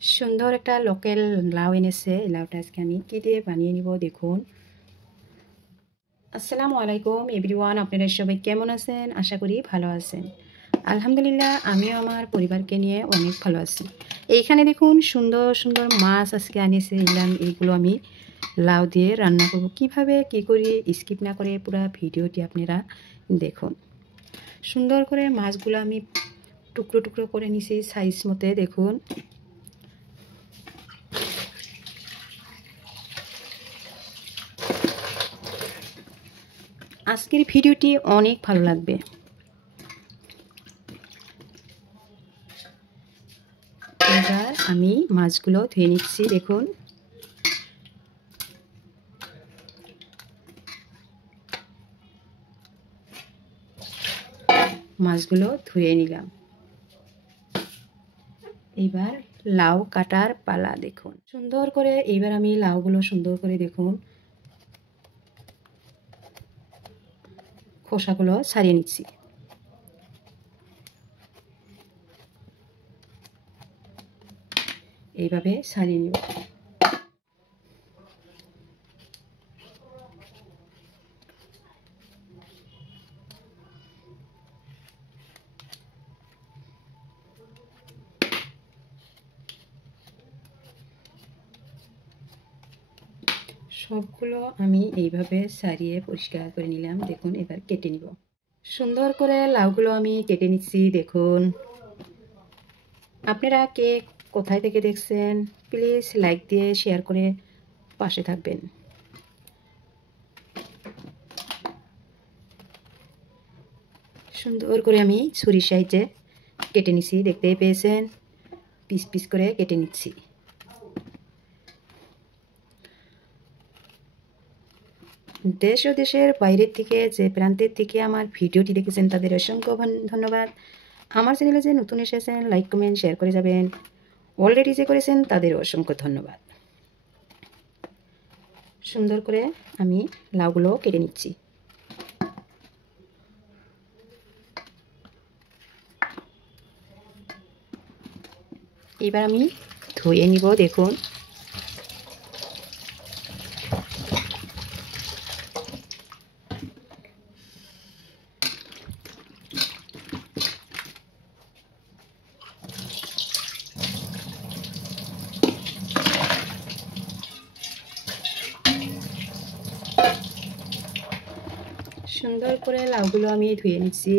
সুন্দর একটা লোকাল লাউ এনেছে। এই লাউটা আজকে আমি কী দিয়ে বানিয়ে নিব দেখুন। আসসালামু আলাইকুম এভরিওয়ান, আপনারা সবাই কেমন আছেন? আশা করি ভালো আছেন। আলহামদুলিল্লাহ, আমিও আমার পরিবারকে নিয়ে অনেক ভালো আছি। এইখানে দেখুন সুন্দর সুন্দর মাছ আজকে আনিয়েছে। এইগুলো আমি লাউ দিয়ে রান্না করব। কিভাবে কি করি স্কিপ না করে পুরো ভিডিওটি আপনারা দেখুন। সুন্দর করে মাছগুলো আমি টুকরো টুকরো করে নিছি সাইজ মতে। দেখুন আজকের ভিডিওটি অনেক ভালো লাগবে। এবার আমি মাছগুলো ধুয়ে নিচ্ছি। দেখুন মাছগুলো ধুয়ে নিলাম। এবার লাউ কাটার পালা। দেখুন সুন্দর করে এবার আমি লাউগুলো সুন্দর করে দেখুন খোসাগুলো ছাড়িয়ে নিচ্ছি। এইভাবে ছাড়িয়ে নিব। সবগুলো আমি এইভাবে ছাড়িয়ে পরিষ্কার করে নিলাম। দেখুন এবার কেটে নিব। সুন্দর করে লাউগুলো আমি কেটে নিচ্ছি। দেখুন আপনারা কে কোথায় থেকে দেখছেন প্লিজ লাইক দিয়ে শেয়ার করে পাশে থাকবেন। সুন্দর করে আমি ছুরির সাহায্যে কেটে নিচ্ছি। দেখতেই পেয়েছেন পিস পিস করে কেটে নিচ্ছি। দেশ ও দেশের বাইরের থেকে যে প্রান্তের থেকে আমার ভিডিওটি দেখেছেন তাদের অসংখ্য ধন্যবাদ। আমার চ্যানেলে যে নতুন এসেছেন লাইক কমেন্ট শেয়ার করে যাবেন। অলরেডি যে করেছেন তাদের অসংখ্য ধন্যবাদ। সুন্দর করে আমি লাউগুলো কেটে নিচ্ছি। এবার আমি ধুয়ে নিব। দেখুন সুন্দর করে লাউগুলো আমি ধুয়ে নিচ্ছি।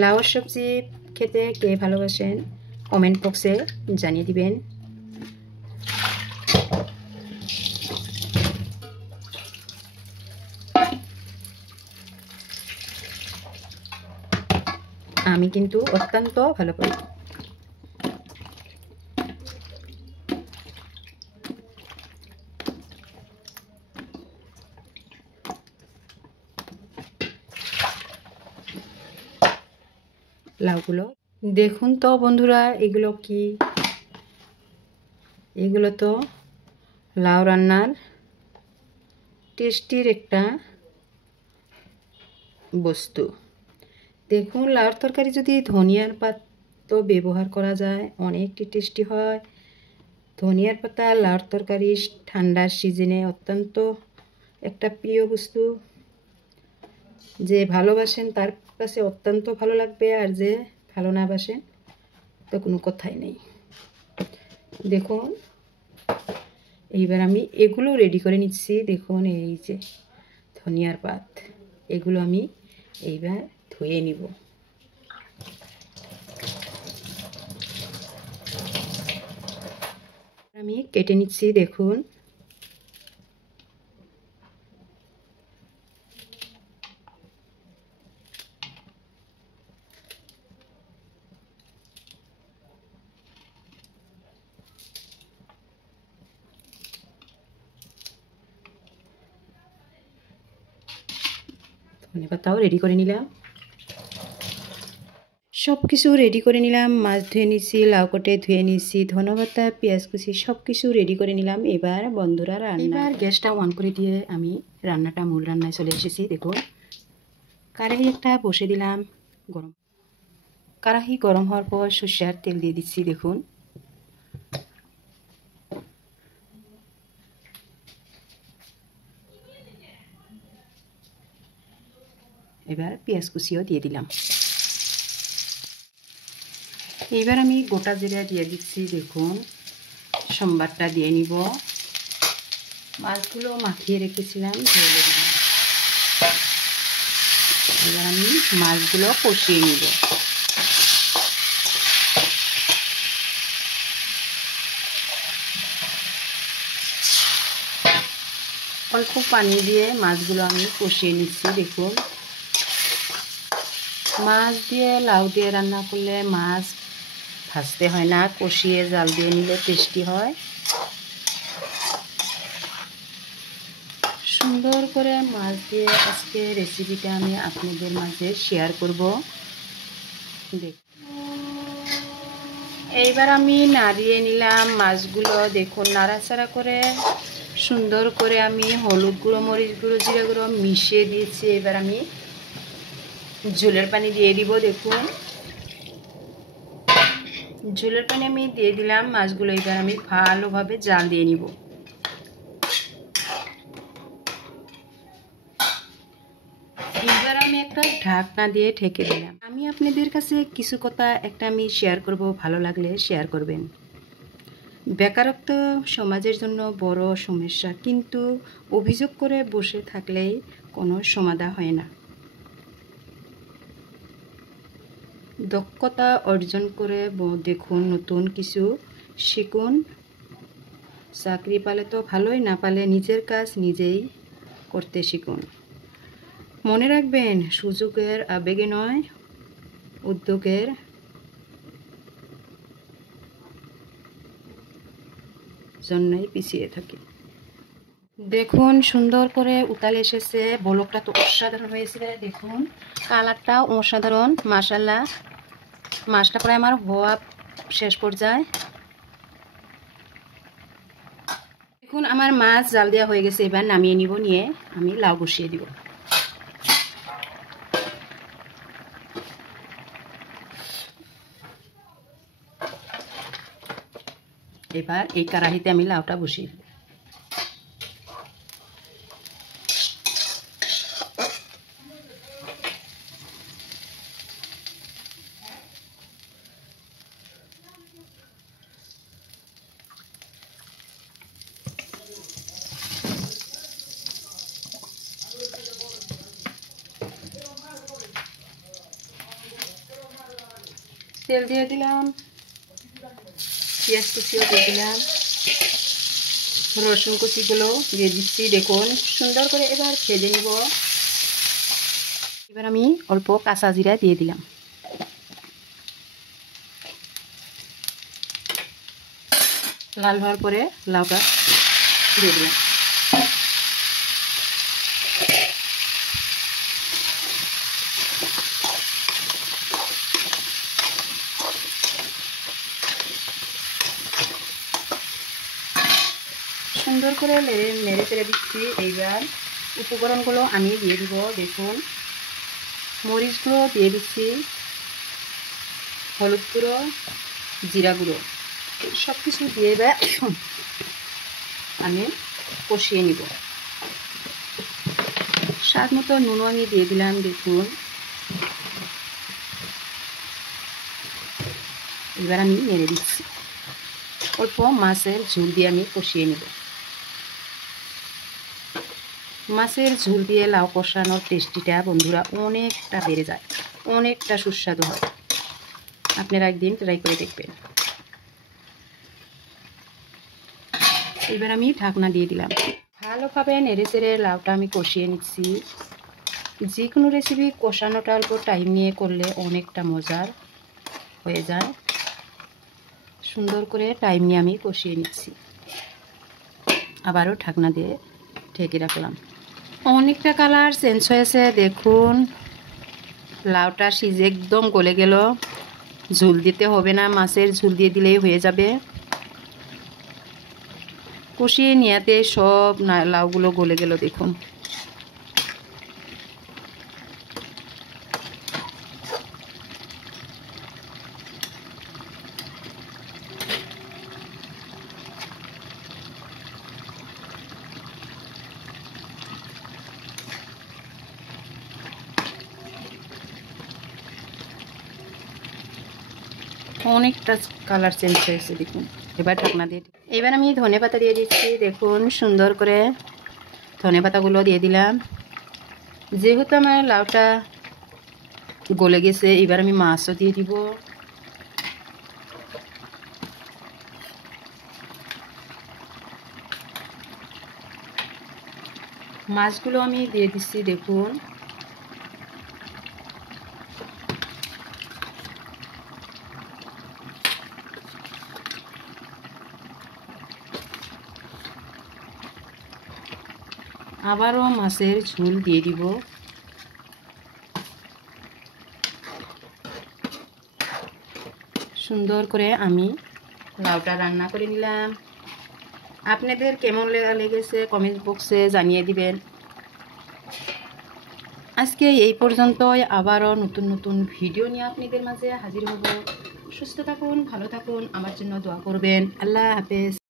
লাউর সবজি খেতে কে ভালোবাসেন কমেন্ট বক্সে জানিয়ে দিবেন। আমি কিন্তু অত্যন্ত ভালো পাই। লাউগুলো দেখুন তো বন্ধুরা, এগুলো কি? এগুলো তো লাউ রান্নার টেস্টির একটা বস্তু। দেখুন লাউর তরকারি যদি ধনিয়ার পাতা ব্যবহার করা যায় অনেকটি টেস্টি হয়। ধনিয়ার পাতা লাউর তরকারি ঠান্ডার সিজনে অত্যন্ত একটা প্রিয় বস্তু। যে ভালোবাসেন তার কাছে অত্যন্ত ভালো লাগবে, আর যে ভালো না বাসেন তো কোনো কথাই নেই। দেখুন এইবার আমি এগুলো রেডি করে নিচ্ছি। দেখুন এই যে ধনিয়ার পাত, এগুলো আমি এইবার ধুয়ে নিব। আমি কেটে নিচ্ছি। দেখুন ধনে পাতাও রেডি করে নিলাম। সব কিছু রেডি করে নিলাম। মাছ ধুয়ে নিচ্ছি, লাউ কোটে ধুয়ে নিচ্ছি, ধনেপাতা পেঁয়াজ কুচি সব কিছু রেডি করে নিলাম। এবার বন্ধুরা এবার গ্যাসটা অন করে দিয়ে আমি মূল রান্নায় চলে এসেছি। দেখুন কড়াই একটা বসে দিলাম গরম। কড়াই গরম হওয়ার পর সর্ষের তেল দিয়ে দিচ্ছি দেখুন। এবার পেঁয়াজ কুচিও দিয়ে দিলাম। এবার আমি গোটা জিরা দিয়ে দিচ্ছি দেখুন। সম্বারটা দিয়ে নিব। মাছগুলো মাখিয়ে রেখেছিলাম ঢেলে দিলাম। এবার আমি মাছগুলো কষিয়ে নিব। অল্প পানি দিয়ে মাছগুলো আমি কষিয়ে নিচ্ছি দেখুন। মাছ দিয়ে লাউ দিয়ে রান্না করলে মাছ ভাজতে হয় না, কষিয়ে জাল দিয়ে নিলে টেস্টি হয়। সুন্দর করে মাছ দিয়ে আজকে রেসিপিটা আমি আপনাদের মাঝে শেয়ার করব। এইবার আমি নাড়িয়ে নিলাম মাছগুলো দেখুন। নাড়াচাড়া করে সুন্দর করে আমি হলুদ গুঁড়ো, মরিচ গুঁড়ো, জিরা গুঁড়ো মিশিয়ে দিয়েছি। এবার আমি ঝোলের পানি দিয়ে দিব দেখুন। ঝোলের পানি আমি দিয়ে দিলাম মাছগুলো। এবার আমি ভালোভাবে জাল দিয়ে নিব। এবার আমি একটা ঢাকনা দিয়ে ঢেকে দিলাম। আমি আপনাদের কাছে কিছু কথা আমি শেয়ার করব, ভালো লাগলে শেয়ার করবেন। বেকারত্ব সমাজের জন্য বড় সমস্যা, কিন্তু অভিযোগ করে বসে থাকলেই কোনো সমাধান হয় না। দক্ষতা অর্জন করে দেখুন, নতুন কিছু শিখুন। চাকরি পালে তো ভালোই, না পালে নিজের কাজ নিজেই করতে শিখুন। মনে রাখবেন, সুযোগের আবেগে নয়, উদ্যোগের জন্যই পিছিয়ে থাকে। দেখুন সুন্দর করে উতাল এসেছে, বলকটা তো অসাধারণ হয়েছে দেখুন। কালারটাও অসাধারণ, মাশাআল্লাহ। মাছটা প্রায় আমার হওয়া শেষ পর্যায়ে। দেখুন আমার মাছ জাল দেওয়া হয়ে গেছে। এবার নামিয়ে নিব, নিয়ে আমি লাউ বসিয়ে দিব। এবার এই কড়াইতে আমি লাউটা বসিয়ে দেব। তেল দিয়ে দিলাম, পেঁয়াজ কুচিও দিয়ে দিলাম, রসুন কুচিগুলো দিয়ে দিচ্ছি দেখুন। সুন্দর করে এবার ভেজে নিব। এবার আমি অল্প কাঁচা জিরা দিয়ে দিলাম। লাল হওয়ার পরে লাউটা দিয়ে দিলাম। সুন্দর করে নেড়ে চেড়ে দিচ্ছি। এইবার উপকরণগুলো আমি দিয়ে দিব দেখুন। মরিচ গুঁড়ো দিয়ে দিচ্ছি, হলুদ গুঁড়ো, জিরা গুঁড়ো, সব কিছু দিয়ে এবার আমি কষিয়ে নিব। স্বাদ মতো নুনও আমি দিয়ে দিলাম দেখুন। এবার আমি নেড়ে দিচ্ছি। অল্প মাছের ঝোল দিয়ে আমি কষিয়ে নিব। মাছের ঝোল দিয়ে লাউ কষানোর টেস্টিটা বন্ধুরা অনেকটা বেড়ে যায়, অনেকটা সুস্বাদু হয়। আপনারা একদিন ট্রাই করে দেখবেন। এবার আমি ঢাকনা দিয়ে দিলাম। ভালোভাবে নেড়ে চেড়ে লাউটা আমি কষিয়ে নিচ্ছি। যে কোনো রেসিপি কষানোটা অল্প টাইম নিয়ে করলে অনেকটা মজার হয়ে যায়। সুন্দর করে টাইম নিয়ে আমি কষিয়ে নিচ্ছি। আবারও ঢাকনা দিয়ে ঢেকে রাখলাম। অনেকটা কালার চেঞ্জ হয়েছে দেখুন। লাউটা সিজে একদম গলে গেল। ঝোল দিতে হবে না, মাছের ঝোল দিয়ে দিলেই হয়ে যাবে। কষিয়ে নিয়াতে সব লাউগুলো গলে গেল দেখুন। অনেকটা কালার চেঞ্জ হয়েছে দেখুন। এবার ঢাকনা দিয়ে, এবার আমি ধনে পাতা দিয়ে দিচ্ছি। দেখুন সুন্দর করে ধনে পাতাগুলো দিয়ে দিলাম। যেহেতু আমার লাউটা গলে গেছে, এবার আমি মাছও দিয়ে দিব। মাছগুলো আমি দিয়ে দিচ্ছি দেখুন। আবারও মাছের ঝোল দিয়ে দিব। সুন্দর করে আমি লাউটা রান্না করে নিলাম। আপনাদের কেমন লেগেছে কমেন্ট বক্সে জানিয়ে দিবেন। আজকে এই পর্যন্তই। আবারও নতুন নতুন ভিডিও নিয়ে আপনাদের মাঝে হাজির হব। সুস্থ থাকুন, ভালো থাকুন, আমার জন্য দোয়া করবেন। আল্লাহ হাফেজ।